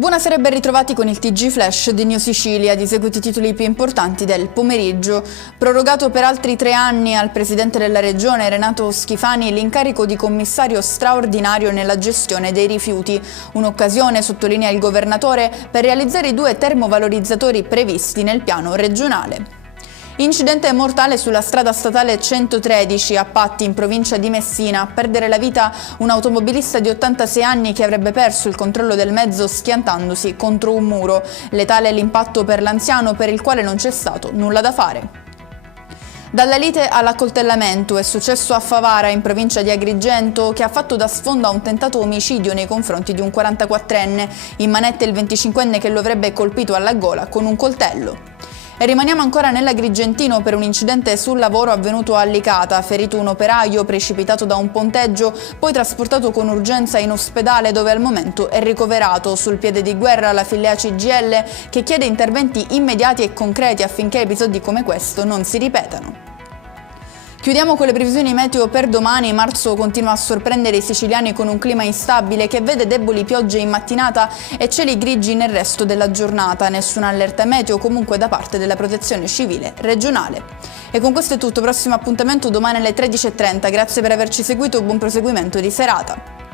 Buonasera e ben ritrovati con il TG Flash di New Sicilia. Di seguito i titoli più importanti del pomeriggio. Prorogato per altri 3 anni al presidente della regione Renato Schifani l'incarico di commissario straordinario nella gestione dei rifiuti. Un'occasione, sottolinea il governatore, per realizzare i 2 termovalorizzatori previsti nel piano regionale. Incidente mortale sulla strada statale 113 a Patti, in provincia di Messina. A perdere la vita un automobilista di 86 anni che avrebbe perso il controllo del mezzo schiantandosi contro un muro. Letale l'impatto per l'anziano, per il quale non c'è stato nulla da fare. Dalla lite all'accoltellamento è successo a Favara, in provincia di Agrigento, che ha fatto da sfondo a un tentato omicidio nei confronti di un 44enne. In manette il 25enne che lo avrebbe colpito alla gola con un coltello. E rimaniamo ancora nell'Agrigentino per un incidente sul lavoro avvenuto a Licata. Ferito un operaio precipitato da un ponteggio, poi trasportato con urgenza in ospedale, dove al momento è ricoverato. Sul piede di guerra la Filea CGIL, che chiede interventi immediati e concreti affinché episodi come questo non si ripetano. Chiudiamo con le previsioni meteo per domani. Marzo continua a sorprendere i siciliani con un clima instabile che vede deboli piogge in mattinata e cieli grigi nel resto della giornata. Nessuna allerta meteo comunque da parte della Protezione Civile regionale. E con questo è tutto, prossimo appuntamento domani alle 13:30. Grazie per averci seguito e buon proseguimento di serata.